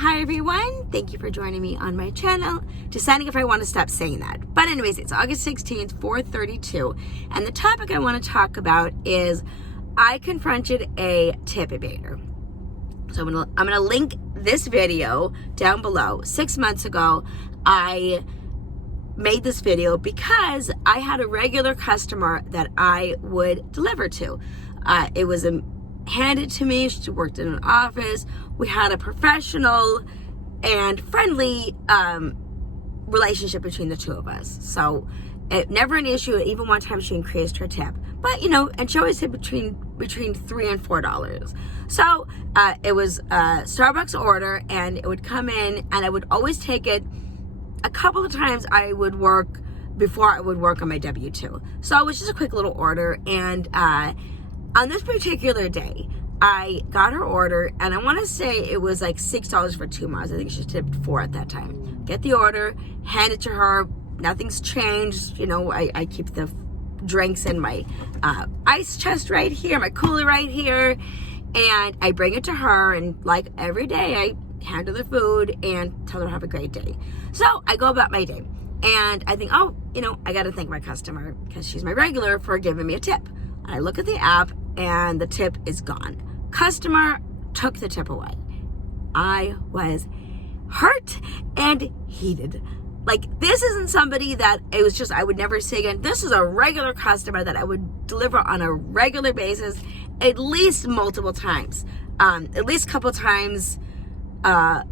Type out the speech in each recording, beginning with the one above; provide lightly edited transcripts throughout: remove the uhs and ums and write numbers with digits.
Hi everyone, thank you for joining me on my channel. Deciding if I want to stop saying that. But anyways, it's August 16th, 4:32, and the topic I want to talk about is I confronted a tip evader. So I'm gonna link this video down below. 6 months ago, I made this video because I had a regular customer that I would deliver to. It was handed to me. She worked in an office. We had a professional and friendly relationship between the two of us. So it never an issue. Even one time she increased her tip, but and she always hit between $3 and $4. So it was a Starbucks order, and it would come in, and I would always take it. A couple of times I would work before I would work on my W-2. So it was just a quick little order, and on this particular day, I got her order, and I want to say it was like $6 for 2 miles. I think she tipped $4 at that time. Get the order, hand it to her. Nothing's changed. I keep the drinks in my ice chest right here, my cooler right here, and I bring it to her, and like every day, I hand her the food and tell her have a great day. So I go about my day, and I think, I got to thank my customer because she's my regular for giving me a tip. I look at the app, and the tip is gone. Customer took the tip away. I was hurt and heated. Like, this isn't somebody that it was just I would never see again. This is a regular customer that I would deliver on a regular basis, at least multiple times, at least a couple times, not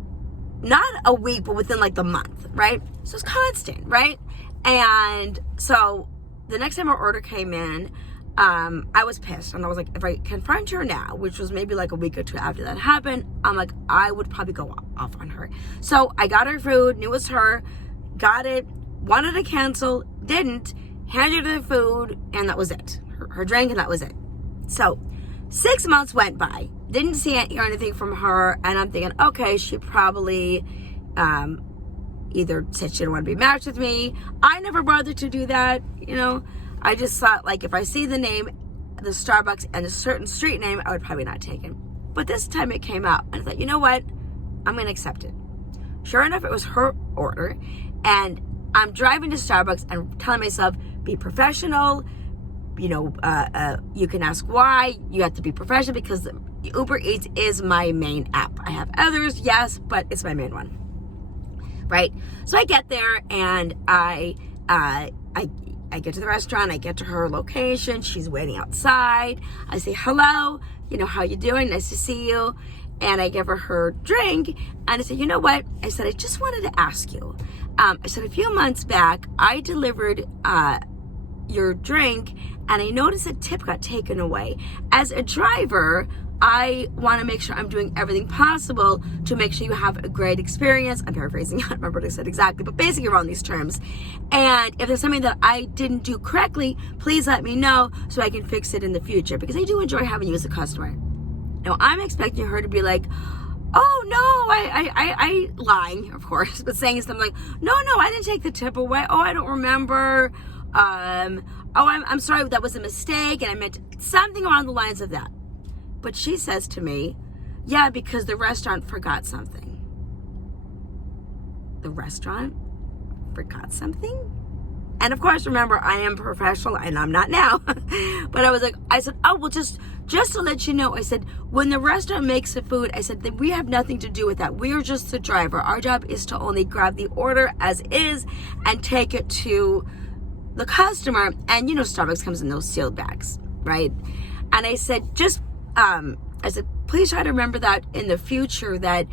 a week, but within like the month, right? So it's constant, right? And so the next time our order came in, I was pissed, and I was like, if I confront her now, which was maybe like a week or two after that happened, I'm like, I would probably go off on her. So I got her food, knew it was her, got it, wanted to cancel, didn't, handed her the food, and that was it. Her drink, and that was it. So 6 months went by, didn't see it, hear anything from her, and I'm thinking, okay, she probably either said she didn't want to be matched with me. I never bothered to do that, I just thought, like, if I see the name, the Starbucks, and a certain street name, I would probably not take it. But this time it came out, and I thought, you know what? I'm going to accept it. Sure enough, it was her order, and I'm driving to Starbucks and telling myself, be professional. You can ask why. You have to be professional because Uber Eats is my main app. I have others, yes, but it's my main one, right? So I get there, and I get to the restaurant, I get to her location, she's waiting outside. I say, hello, how you doing? Nice to see you. And I give her drink, and I said, you know what? I said, I just wanted to ask you. I said, a few months back, I delivered your drink, and I noticed a tip got taken away. As a driver, I want to make sure I'm doing everything possible to make sure you have a great experience. I'm paraphrasing, I don't remember what I said exactly, but basically around these terms. And if there's something that I didn't do correctly, please let me know so I can fix it in the future, because I do enjoy having you as a customer. Now, I'm expecting her to be like, oh no, I lying, of course, but saying something like, no, I didn't take the tip away. Oh, I don't remember. I'm sorry, that was a mistake, and I meant something along the lines of that. But she says to me, yeah, because the restaurant forgot something. The restaurant forgot something? And of course, remember, I am professional, and I'm not now. But I said, oh, well, just to let you know, I said, when the restaurant makes the food, I said, that we have nothing to do with that. We are just the driver. Our job is to only grab the order as is and take it to the customer. And Starbucks comes in those sealed bags, right? And I said, I said, please try to remember that in the future, that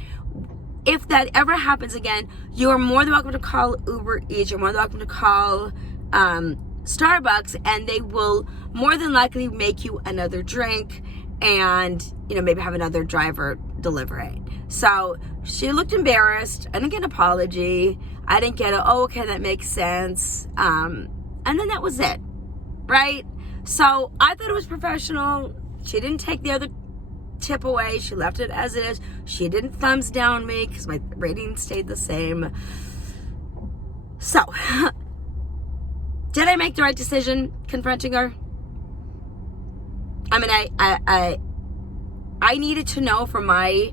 if that ever happens again, you are more than welcome to call Uber Eats. You're more than welcome to call Starbucks, and they will more than likely make you another drink, and maybe have another driver deliver it. So she looked embarrassed. I didn't get an apology. I didn't get okay, that makes sense. And then that was it, right? So I thought it was professional. She didn't take the other tip away. She left it as it is. She didn't thumbs down me because my rating stayed the same. So, did I make the right decision confronting her? I mean, I needed to know for my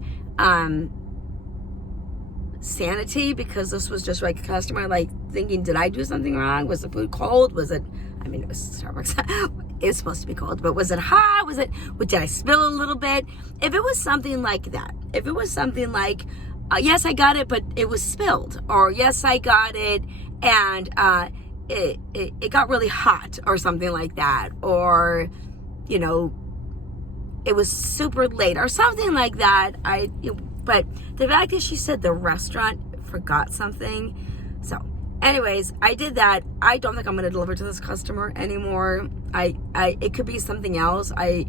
sanity, because this was just like a customer like thinking, did I do something wrong? Was the food cold? Was it, I mean, it was Starbucks. It was supposed to be cold, but was it hot? Did I spill a little bit? If it was something like that, if it was something like, yes, I got it, but it was spilled, or yes, I got it and it got really hot, or something like that, or, you know, it was super late or something like that. But the fact that she said the restaurant forgot something. So anyways, I did that. I don't think I'm going to deliver to this customer anymore. It could be something else. I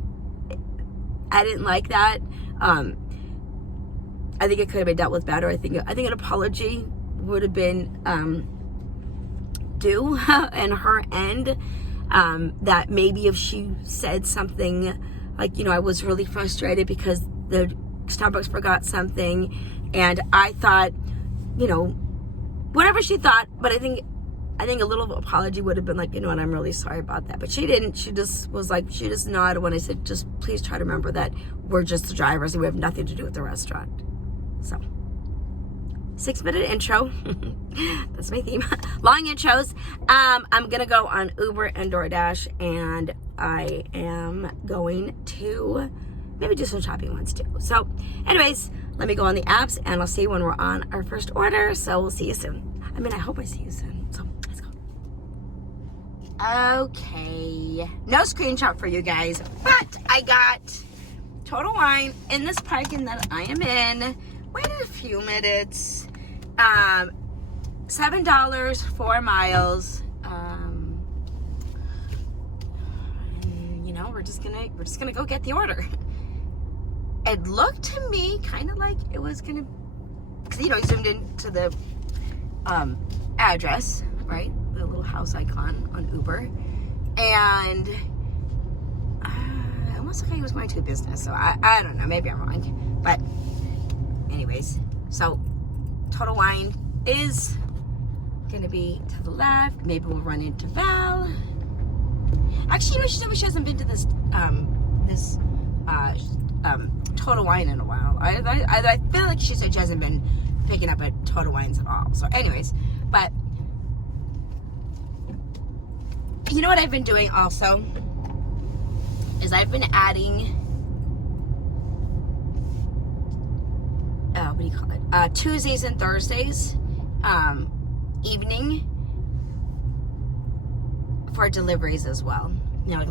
didn't like that. I think it could have been dealt with better. I think an apology would have been due on her end. That maybe if she said something like, you know, I was really frustrated because the Starbucks forgot something, and I thought, you know, whatever she thought, but I think a little apology would have been like, you know what, I'm really sorry about that. But she didn't. She just was like, she just nodded when I said, just please try to remember that we're just the drivers and we have nothing to do with the restaurant. So 6-minute intro. That's my theme. Long intros. I'm gonna go on Uber and DoorDash, and I am going to maybe do some shopping ones too. So anyways, let me go on the apps and I'll see you when we're on our first order. So we'll see you soon. I mean, I hope I see you soon. So let's go. Okay, no screenshot for you guys, but I got Total Wine in this parking that I am in. Waited a few minutes. $7, 4 miles. You know, we're just gonna go get the order. It looked to me kind of like it was gonna, because, you know, I zoomed into the address, right, the little house icon on Uber, and it almost like he was going to a business. So I don't know, maybe I'm wrong, but anyways, so Total Wine is gonna be to the left. Maybe we'll run into Val. Actually, you know, she said she hasn't been to this Total Wine in a while. I feel like she said she hasn't been picking up at Total Wines at all. So anyways, but you know what I've been doing also is I've been adding what do you call it? Tuesdays and Thursdays evening for deliveries as well. You know,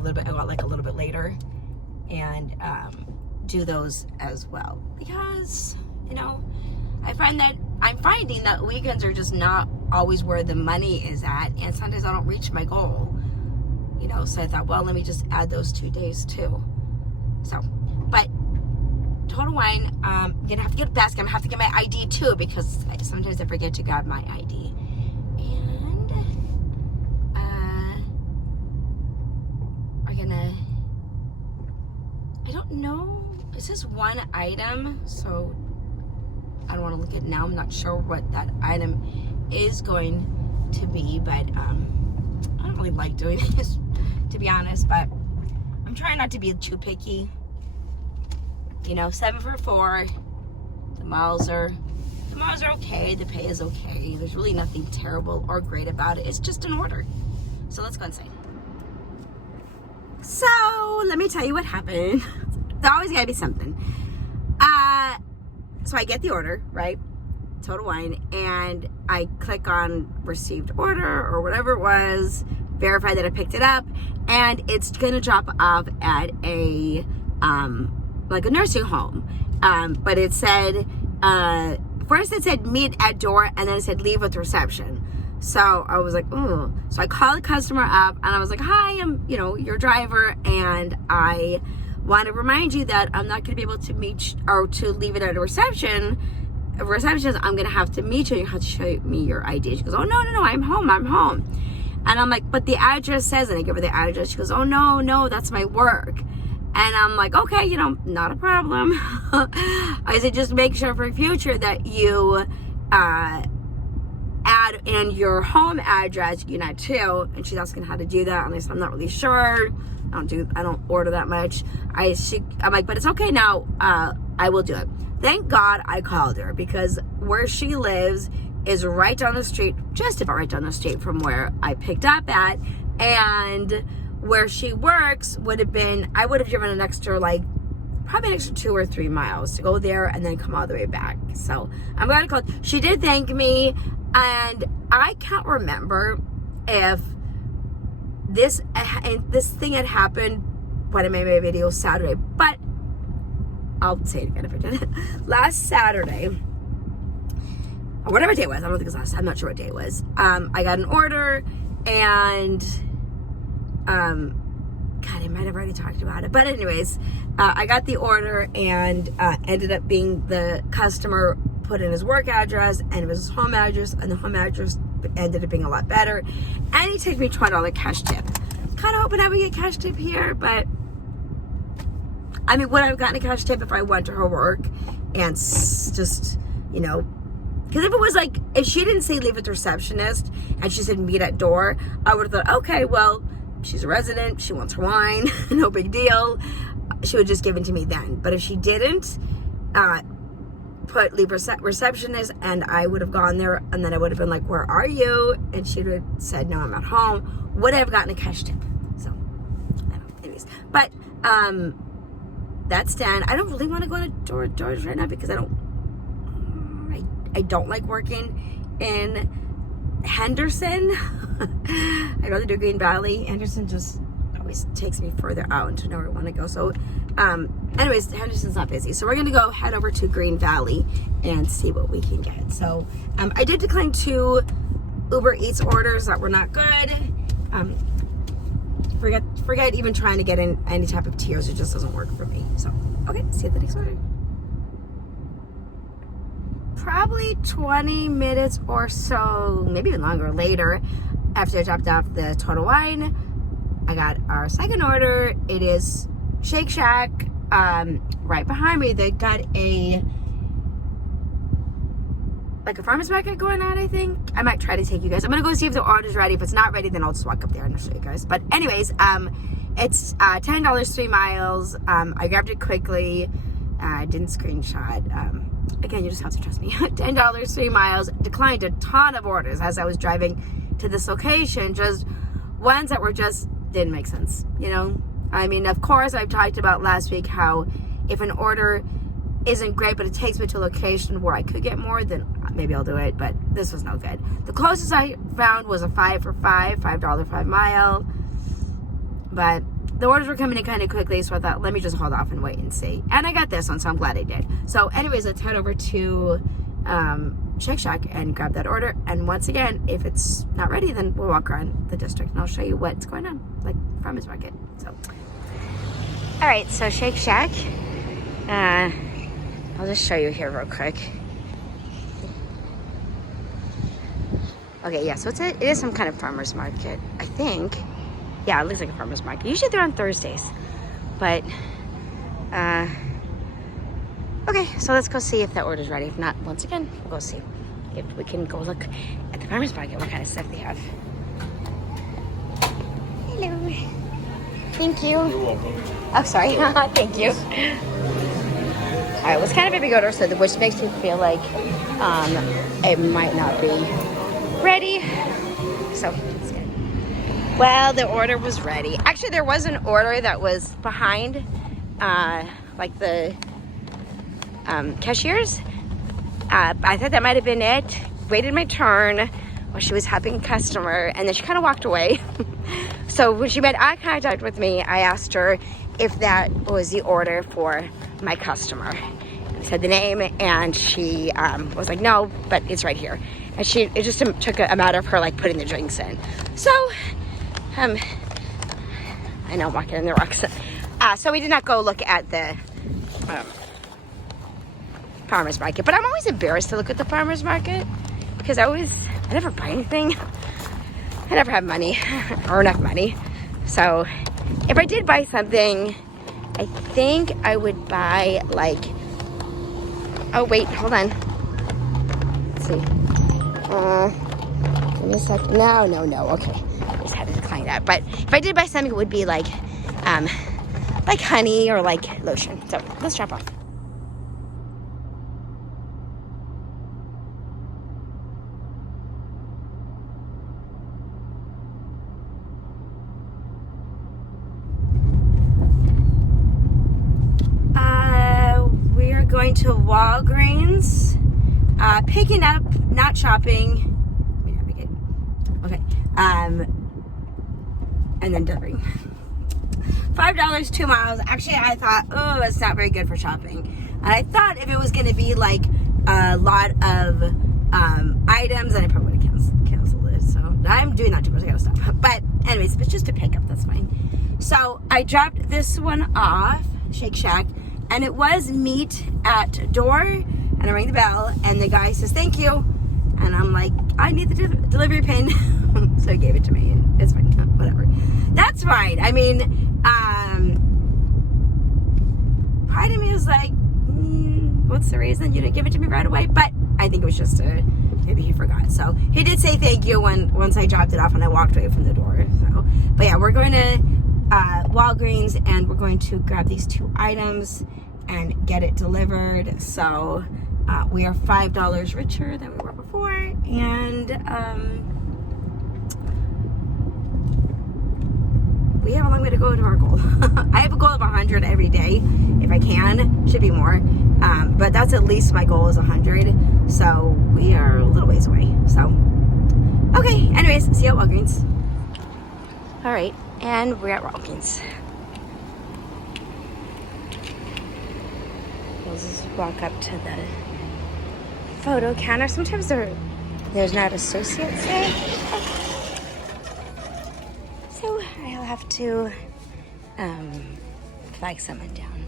like a little bit later, and do those as well, because, you know, I'm finding that weekends are just not always where the money is at, and sometimes I don't reach my goal, you know. So I thought, well, let me just add those 2 days too. So, but Total Wine, I'm gonna have to get a basket. I'm gonna have to get my ID too, because sometimes I forget to grab my ID. And I don't know, it says one item, so I don't want to look at it now. I'm not sure what that item is going to be, but I don't really like doing this, to be honest, but I'm trying not to be too picky. You know, 7 for 4. The miles are okay. The pay is okay. There's really nothing terrible or great about it. It's just an order. So let's go inside. So let me tell you what happened. There's always gotta be something. So I get the order, right? Total Wine, and I click on received order or whatever it was, verify that I picked it up, and it's gonna drop off at a like a nursing home. But it said, first it said meet at door, and then it said leave with reception. So I was like, oh. So I called the customer up, and I was like, hi, I'm, you know, your driver, and I want to remind you that I'm not going to be able to meet or to leave it at a reception. A receptionist, I'm going to have to meet you, and you have to show me your ID. She goes, oh, no, I'm home. And I'm like, but the address says, and I give her the address. She goes, oh, no, that's my work. And I'm like, okay, you know, not a problem. I said, just make sure for future that you add in your home address, Unite 2. And she's asking how to do that. And I said, I'm not really sure. I don't order that much. I'm like, but it's okay now. I will do it. Thank God I called her, because where she lives is right down the street, just about right down the street from where I picked up at, and where she works would have been, I would have driven an extra, like, probably an extra 2 or 3 miles to go there and then come all the way back. So I'm glad I called. She did thank me, and I can't remember if this thing had happened when I made my video Saturday, but I'll say it again if I did it. Last Saturday, or whatever day it was, I don't think it was last, I'm not sure what day it was. I got an order, and God, I might have already talked about it, but anyways, I got the order, and ended up being the customer put in his work address, and it was his home address, and the home address ended up being a lot better, and he took me $20 cash tip. Kind of hoping I would get cash tip here, but I mean, would I have gotten a cash tip if I went to her work and just, you know, because if it was like, if she didn't say leave with the receptionist and she said meet at door, I would have thought, okay, well, she's a resident, she wants her wine, no big deal. She would just give it to me then. But if she didn't put leave receptionist, and I would have gone there, and then I would have been like, where are you? And she would have said, no, I'm at home. Would I have gotten a cash tip? So, anyways. But, that's done. I don't really want to go to doors right now, because I don't like working in Henderson. I'd rather do Green Valley. Henderson just always takes me further out to know where I want to go. So, anyways, Henderson's not busy. So we're going to go head over to Green Valley and see what we can get. So, I did decline 2 Uber Eats orders that were not good. Forget even trying to get in any type of tiers. It just doesn't work for me. So, okay, see you at the next order. Probably 20 minutes or so, maybe even longer later, after I dropped off the Total Wine, I got our second order. It is Shake Shack. Right behind me, they got a farmer's market going on, I think. I might try to take you guys. I'm gonna go see if the order's ready. If it's not ready, then I'll just walk up there and I'll show you guys. But anyways, it's $10, 3 miles. I grabbed it quickly. I didn't screenshot. Again, you just have to trust me. $10, 3 miles. Declined a ton of orders as I was driving to this location. Just ones that were just didn't make sense, you know? I mean, of course, I've talked about last week how if an order isn't great, but it takes me to a location where I could get more, then maybe I'll do it, but this was no good. The closest I found was a 5 for $5 5 mile, but the orders were coming in kind of quickly, so I thought, let me just hold off and wait and see. And I got this one, so I'm glad I did. So anyways, let's head over to Shake Shack and grab that order. And once again, if it's not ready, then we'll walk around the district and I'll show you what's going on, like farmers market. So, all right, so Shake Shack. I'll just show you here real quick. Okay, yeah, so it is some kind of farmer's market, I think. Yeah, it looks like a farmer's market. Usually they're on Thursdays. But, okay, so let's go see if that order's ready. If not, once again, we'll go see if we can go look at the farmer's market, what kind of stuff they have. Hello. Thank you. You're welcome. Oh, sorry. Thank you. All right, it was kind of a big order, so which makes me feel like it might not be ready. So it's good. Well, the order was ready. Actually, there was an order that was behind, like the cashiers. I thought that might have been it. Waited my turn while she was helping a customer, and then she kind of walked away. So when she made eye contact with me, I asked her if that was the order for my customer. I said the name, and she was like, no, but it's right here. And it just took a matter of her like putting the drinks in. So, I know I'm walking in the rocks. So we did not go look at the farmer's market, but I'm always embarrassed to look at the farmer's market because I never buy anything. I never have money or enough money. So if I did buy something, I think I would buy like, oh wait, hold on. Let's see. Give me a second. No. Okay. I just had to decline that. But if I did buy something, it would be like honey or like lotion. So let's drop off. going to Walgreens, picking up, not shopping. Okay. And then delivering. $5, 2 miles. Actually, I thought, oh, it's not very good for shopping. And I thought if it was going to be like a lot of items, then I probably would have canceled it. So I'm doing that too much. I gotta stop. But anyways, if it's just a pickup, that's fine. So I dropped this one off, Shake Shack, and it was meet at door. And I rang the bell, and the guy says, thank you. And I'm like, I need the delivery pin. So he gave it to me, and it's fine. Whatever. That's fine. I mean, part of me is like, what's the reason you didn't give it to me right away? But I think it was just maybe he forgot. So he did say thank you once I dropped it off and I walked away from the door. So, but yeah, we're going to Walgreens, and we're going to grab these 2 items and get it delivered. So we are $5 richer than we were before, and we have a long way to go to our goal. I have a goal of 100 every day if I can. Should be more, but that's at least my goal is 100. So we are a little ways away. So okay, anyways, see you at Walgreens. All right, and we're at Walgreens. We'll just walk up to the photo counter. Sometimes there's not associates there, so I'll have to flag someone down.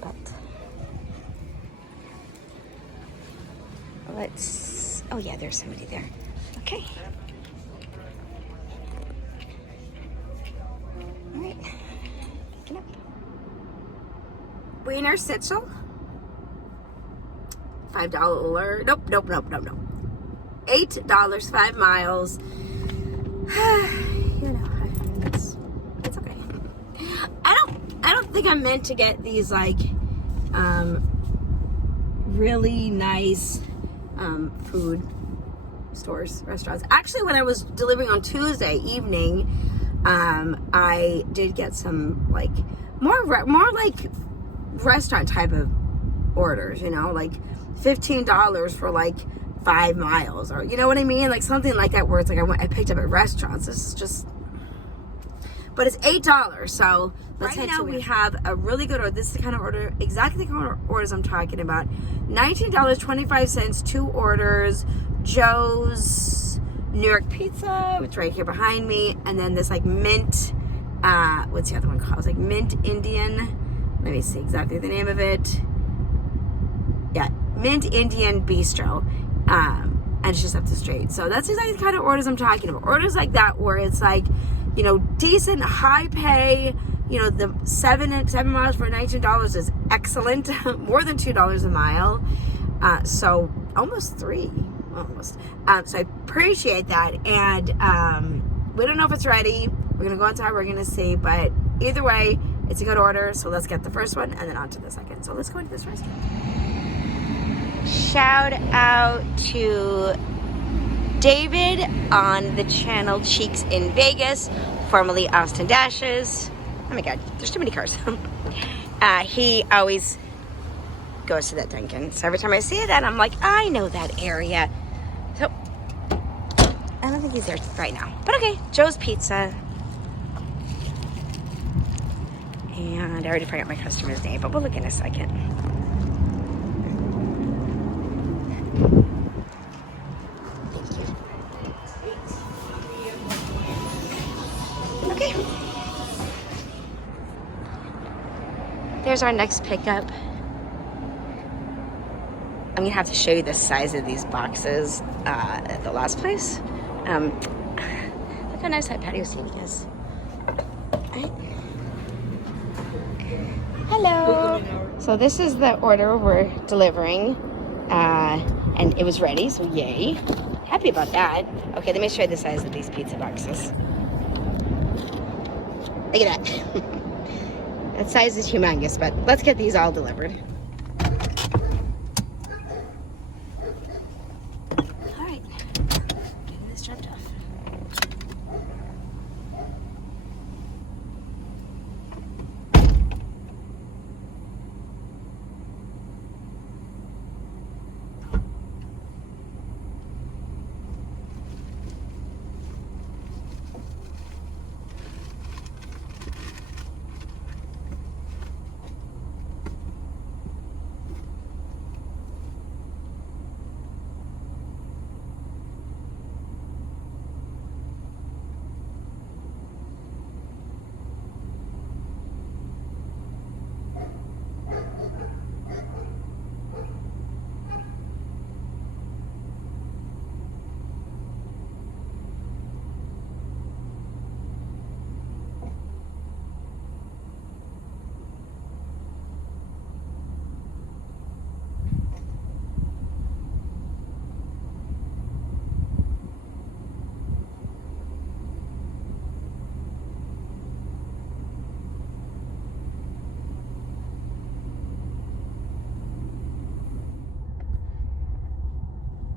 But let's. Oh yeah, there's somebody there. Okay. All right. Picking up. Wiener Schnitzel. $5. Nope. $8, 5 miles. You know, it's okay. I don't think I'm meant to get these like really nice food stores, restaurants. Actually, when I was delivering on Tuesday evening, I did get some like more like restaurant type of orders, you know, like $15 for like 5 miles, or you know what I mean, like something like that, where it's like I picked up at restaurants. This is just, but it's $8. So let's right now we have a really good order. This is the kind of order, exactly the kind of orders I'm talking about. $19.25, 2 orders. Joe's New York pizza, which is right here behind me, and then this like mint. What's the other one called? It's like mint Indian. Let me see exactly the name of it. Yeah, Mint Indian Bistro. And it's just up the street. So that's exactly the kind of orders I'm talking about. Orders like that where it's like, you know, decent, high pay. You know, the 7 miles for $19 is excellent. More than $2 a mile. So almost 3. Almost. So I appreciate that. And we don't know if it's ready. We're going to go inside. We're going to see. But either way, it's a good order. So let's get the first one and then on to the second. So let's go into this restaurant. Shout out to David on the channel Cheeks in Vegas, formerly Austin Dashes. Oh my God, there's too many cars. He always goes to that Dunkin'. So every time I see that, I'm like, I know that area. So I don't think he's there right now. But okay, Joe's Pizza. And I already forgot my customer's name, but we'll look in a second. Okay. There's our next pickup. I'm gonna have to show you the size of these boxes at the last place. Look how nice that patio seating is. Right. Hello. So this is the order we're delivering, and it was ready, so yay. Happy about that. Okay, let me show you the size of these pizza boxes. Look at that. That size is humongous, but let's get these all delivered. All right, getting this dropped off.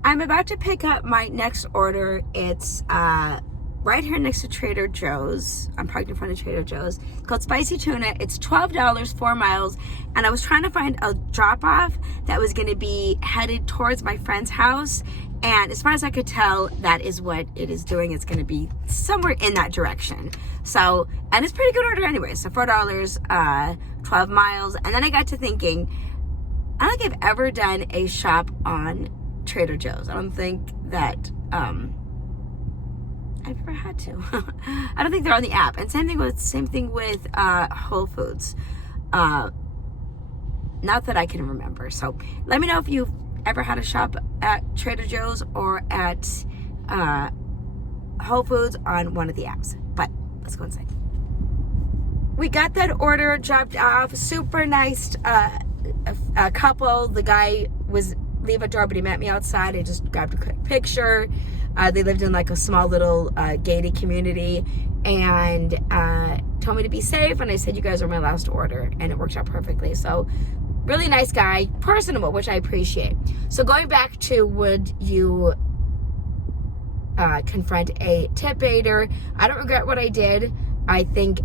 I'm about to pick up my next order. It's right here next to Trader Joe's. I'm parked in front of Trader Joe's. It's called Spicy Tuna. It's $12, 4 miles. And I was trying to find a drop-off that was going to be headed towards my friend's house. And as far as I could tell, that is what it is doing. It's going to be somewhere in that direction. So, and it's pretty good order anyway. So $4, 12 miles. And then I got to thinking, I don't think I've ever done a shop on Trader Joe's. I don't think that I've ever had to. I don't think they're on the app. And same thing with Whole Foods. Not that I can remember. So let me know if you've ever had a shop at Trader Joe's or at Whole Foods on one of the apps. But let's go inside. We got that order dropped off. Super nice a couple. The guy was leave a door, but he met me outside. I just grabbed a quick picture. They lived in like a small little gated community, and told me to be safe. And I said, you guys are my last order, and it worked out perfectly. So really nice guy, personable, which I appreciate. So going back to, would you confront a tip baiter? I don't regret what I did. I think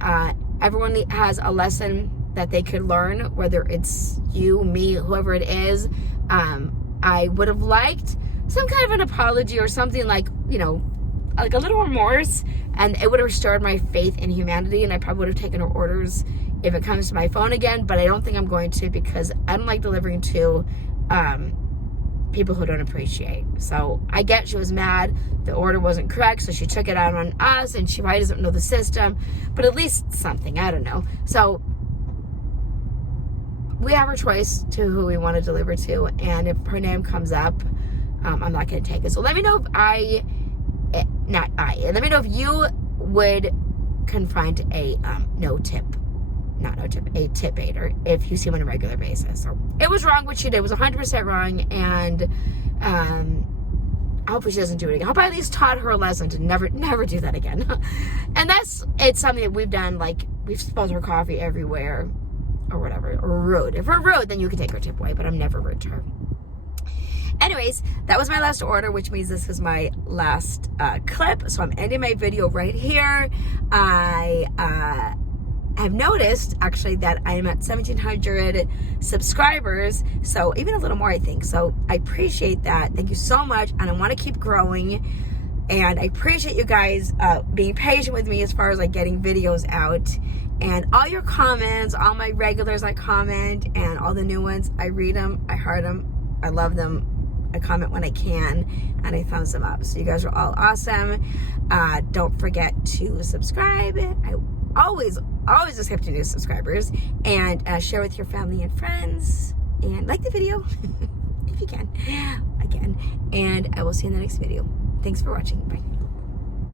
everyone has a lesson that they could learn, whether it's you, me, whoever it is. I would have liked some kind of an apology or something, like, you know, like a little remorse, and it would have restored my faith in humanity, and I probably would have taken her orders if it comes to my phone again. But I don't think I'm going to, because I don't like delivering to people who don't appreciate. So I get she was mad the order wasn't correct, so she took it out on us, and she probably doesn't know the system, but at least something, I don't know. So we have our choice to who we want to deliver to, and if her name comes up, I'm not going to take it. So let me know if let me know if you would confront a a tip baiter if you see one on a regular basis. So it was wrong what she did. It was 100% wrong, and hopefully she doesn't do it again. I hope I at least taught her a lesson to never do that again. And it's something that we've done. Like, we've spilled her coffee everywhere, or whatever, or rude. If we're rude, then you can take her tip away, but I'm never rude to her. Anyways, that was my last order, which means this is my last clip. So I'm ending my video right here. I have noticed, actually, that I'm at 1,700 subscribers. So even a little more, I think. So I appreciate that. Thank you so much. And I want to keep growing. And I appreciate you guys being patient with me as far as like getting videos out. And all your comments, all my regulars I comment, and all the new ones, I read them, I heart them, I love them. I comment when I can, and I thumbs them up. So you guys are all awesome. Don't forget to subscribe. I always accept new subscribers, and share with your family and friends, and like the video if you can, again. And I will see you in the next video. Thanks for watching. Bye.